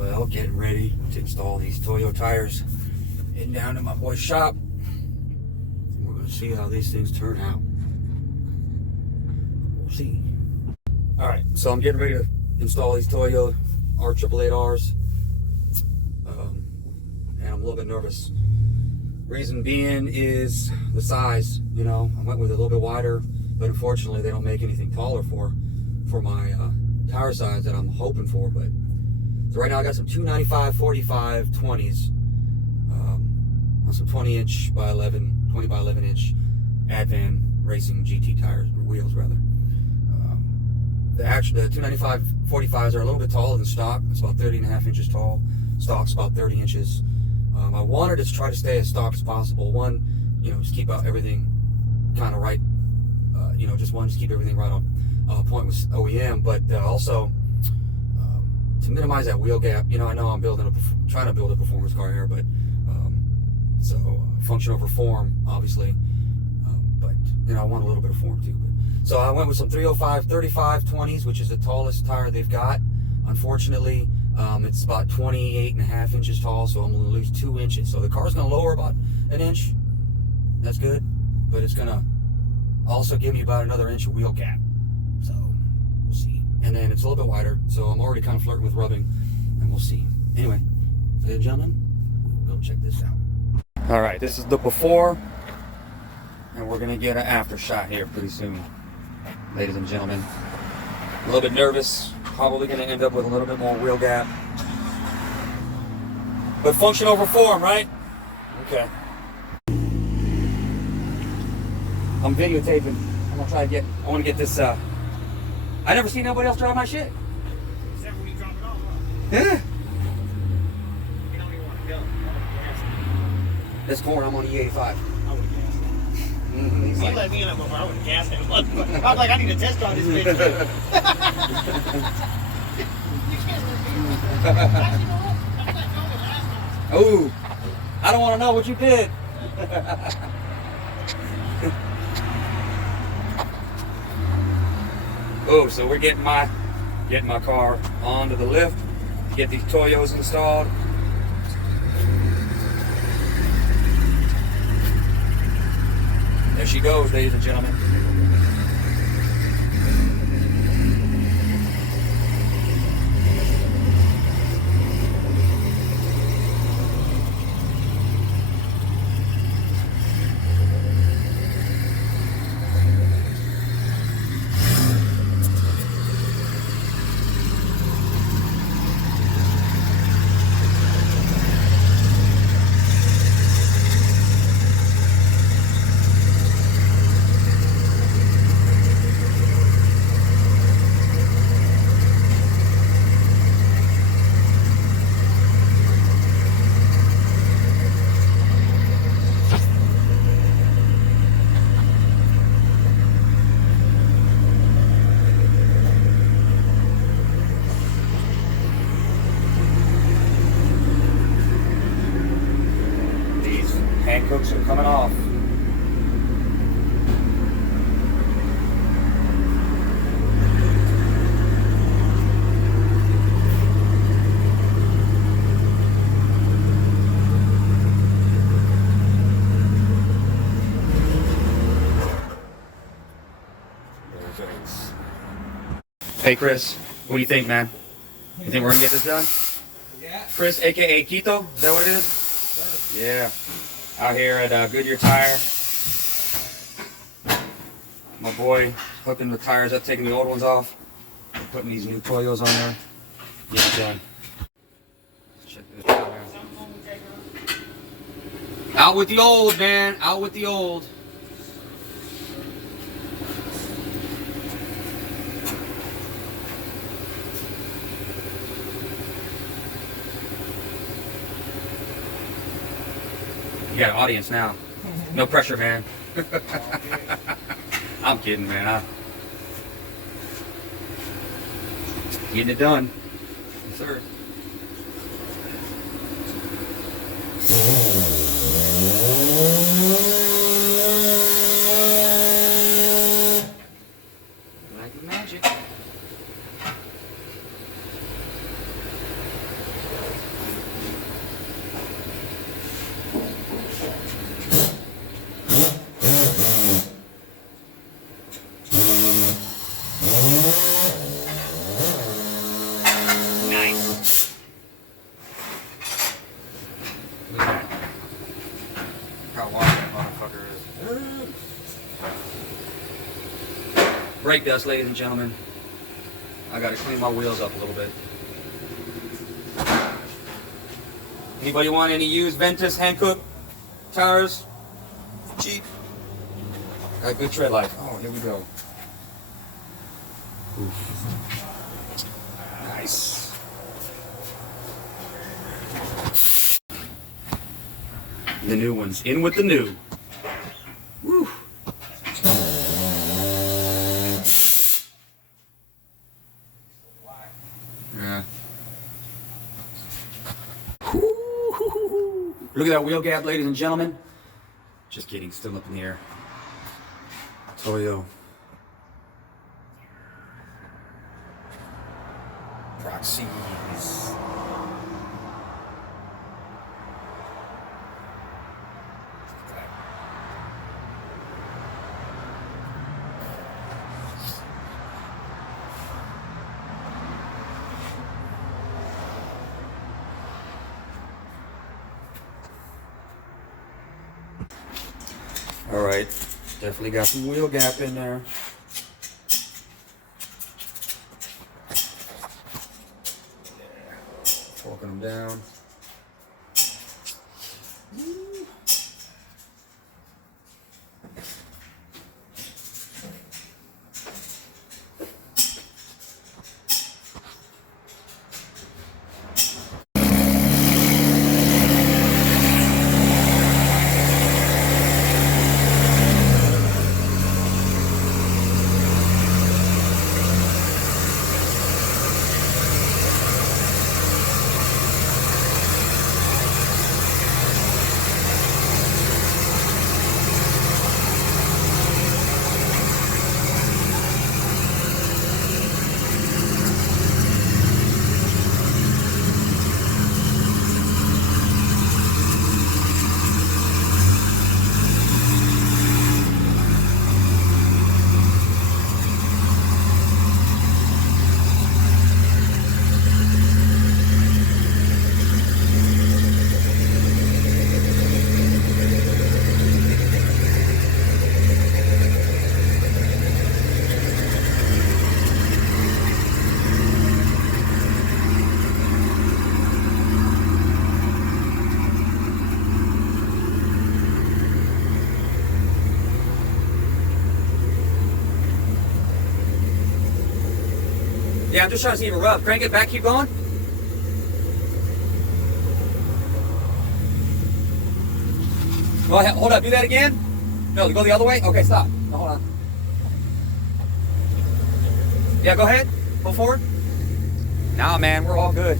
Well, getting ready to install these Toyo tires. Heading down to my boy's shop. We're going to see how these things turn out. We'll see. Alright, so I'm getting ready to install these Toyo R888Rs. And I'm a little bit nervous. Reason being is the size. You know, I went with a little bit wider, but unfortunately they don't make anything taller for my tire size that I'm hoping for. But so right now I got some 295/45 20s on some 20 by 11 inch Advan Racing GT tires, or wheels rather. The 295/45s are a little bit taller than stock. It's about 30.5 inches tall. Stock's about 30 inches. I wanted to try to stay as stock as possible. One, you know, just keep everything kind of right. Just keep everything right on point with OEM, but also to minimize that wheel gap. You know, I know I'm trying to build a performance car here, but function over form, obviously. But you know, I want a little bit of form too. So I went with some 305/35 20s, which is the tallest tire they've got. Unfortunately, it's about 28.5 inches tall, so I'm going to lose 2 inches. So the car's going to lower about an inch. That's good, but it's going to also give me about another inch of wheel gap. So we'll see. And then it's a little bit wider, so I'm already kind of flirting with rubbing, and we'll see. Anyway, ladies and gentlemen, we'll go check this out. All right, this is the before, and we're going to get an after shot here pretty soon, ladies and gentlemen. A little bit nervous. Probably going to end up with a little bit more wheel gap. But function over form, right? Okay. I'm videotaping. I'm going to try to I want to get this, I never seen nobody else drive my shit. Except when you drop it off, huh? Yeah. You don't even want to go. This corner, I'm on E85. I would have gassed him. He's He like, let me in up over, I would have gassed him. I was like, I need to test drive this bitch too. oh, I don't want to know what you did. Oh, so we're getting my car onto the lift, get these Toyos installed. There she goes, ladies and gentlemen. Hand hooks are coming off. Hey Chris, what do you think, man? You think we're gonna get this done? Yeah. Chris, aka Kito, is that what it is? Sure. Yeah. Out here at Goodyear Tire. My boy hooking the tires up, taking the old ones off, putting these new Toyos on there. Get it done. Check this out, man. Out with the old, man. Out with the old. You got an audience now. No pressure, man. I'm kidding, man. Getting it done. Yes, sir. Like magic. brake dust, ladies and gentlemen. I gotta clean my wheels up a little bit. Anybody want any used Ventus hand-cooked tires? Cheap. Got good tread life. Oh, here we go. Oof. Nice. The new ones. In with the new. Woo. Yeah. Look at that wheel gap, ladies and gentlemen. Just kidding, still up in the air. Toyo. Proxies. All right, definitely got some wheel gap in there. Walking them down. Yeah, I'm just trying to see if it rub. Crank it back, keep going. Go ahead, hold up, do that again. No, go the other way? Okay, stop. No, hold on. Yeah, go ahead. Go forward. Nah, man, we're all good.